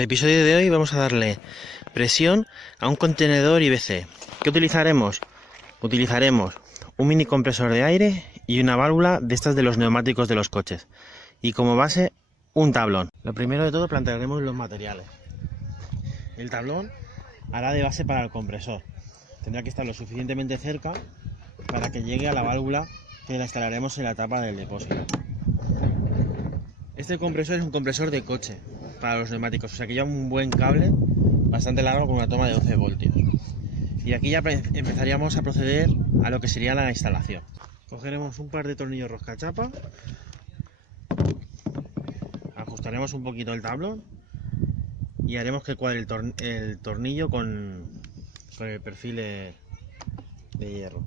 el episodio de hoy vamos a darle presión a un contenedor IBC. ¿Qué utilizaremos? Utilizaremos un mini compresor de aire y una válvula de estas de los neumáticos de los coches. Y como base, un tablón. Lo primero de todo plantearemos los materiales. El tablón hará de base para el compresor. Tendrá que estar lo suficientemente cerca para que llegue a la válvula que la instalaremos en la tapa del depósito. Este compresor es un compresor de coche para los neumáticos, o sea que lleva un buen cable bastante largo con una toma de 12 voltios. Y aquí ya empezaríamos a proceder a lo que sería la instalación. Cogeremos un par de tornillos roscachapa, ajustaremos un poquito el tablón y haremos que cuadre el tornillo con el perfil de hierro.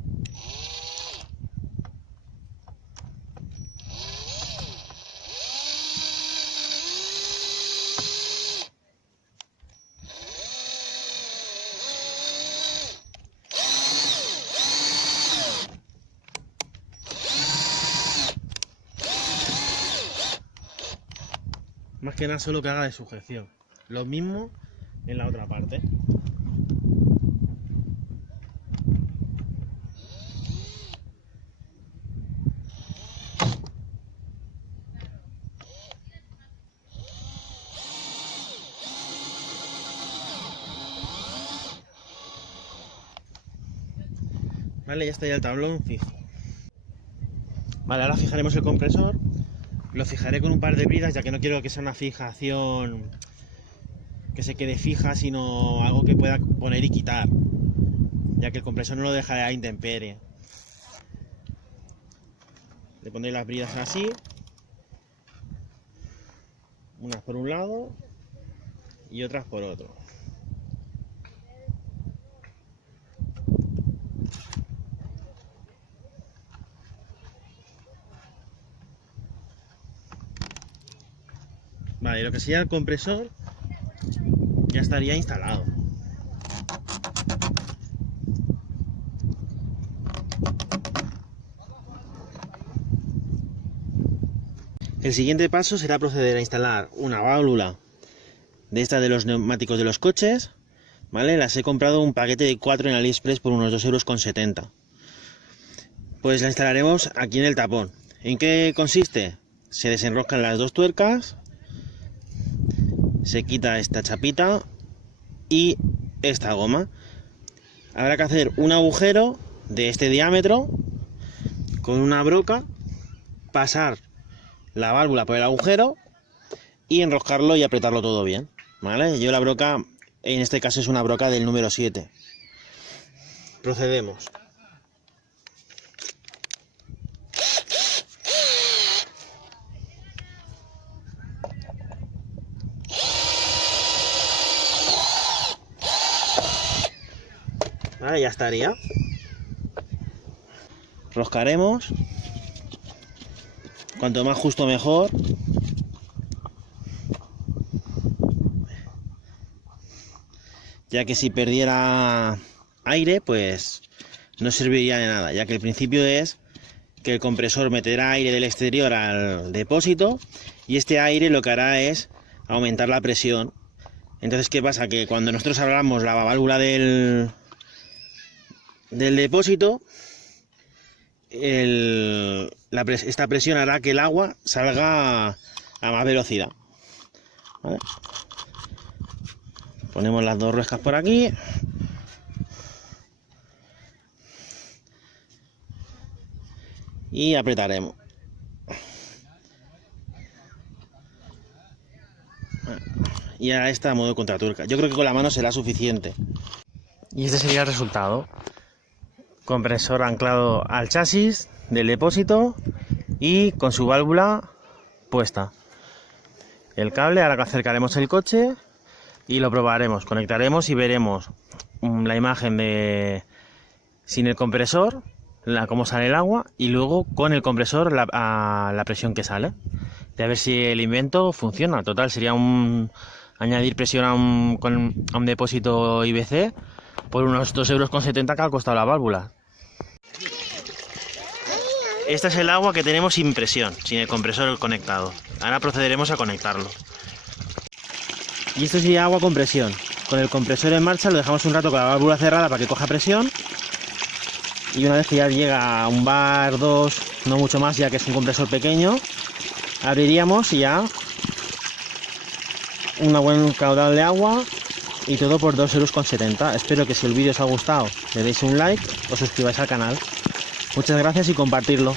Más que nada solo que haga de sujeción. Lo mismo en la otra parte. Vale, ya está ya el tablón fijo. Vale, ahora fijaremos el compresor. Lo fijaré con un par de bridas, ya que no quiero que sea una fijación que se quede fija, sino algo que pueda poner y quitar, ya que el compresor no lo dejará a intemperie. Le pondré las bridas así, unas por un lado y otras por otro. Vale, lo que sería el compresor ya estaría instalado. El siguiente paso será proceder a instalar una válvula de esta de los neumáticos de los coches. Vale, las he comprado un paquete de 4 en AliExpress por unos 2,70 €. Pues la instalaremos aquí en el tapón. ¿En qué consiste? Se desenroscan las dos tuercas, se quita esta chapita y esta goma. Habrá que hacer un agujero de este diámetro con una broca, pasar la válvula por el agujero y enroscarlo y apretarlo todo bien. ¿Vale? Yo la broca, en este caso es una broca del número 7. Procedemos. Vale, ya estaría. Roscaremos. Cuanto más justo mejor. Ya que si perdiera aire, pues no serviría de nada, ya que el principio es que el compresor meterá aire del exterior al depósito y este aire lo que hará es aumentar la presión. Entonces, ¿qué pasa? Que cuando nosotros abramos la válvula del depósito, esta presión hará que el agua salga a más velocidad. ¿Vale? Ponemos las dos ruescas por aquí. Y apretaremos. Y ahora está a modo contratuerca. Yo creo que con la mano será suficiente. Y este sería el resultado. Compresor anclado al chasis del depósito y con su válvula puesta. El cable, ahora que acercaremos el coche y lo probaremos. Conectaremos y veremos la imagen de sin el compresor, cómo sale el agua, y luego con el compresor la presión que sale. De a ver si el invento funciona. Total, sería añadir presión a un depósito IBC por unos 2,70 € que ha costado la válvula. Este es el agua que tenemos sin presión, sin el compresor conectado. Ahora procederemos a conectarlo. Y esto sería agua con presión. Con el compresor en marcha lo dejamos un rato con la válvula cerrada para que coja presión. Y una vez que ya llega a un bar, 2, no mucho más, ya que es un compresor pequeño, abriríamos y ya un buen caudal de agua y todo por 2,70 €. Espero que si el vídeo os ha gustado le deis un like, os suscribáis al canal. Muchas gracias y compartirlo.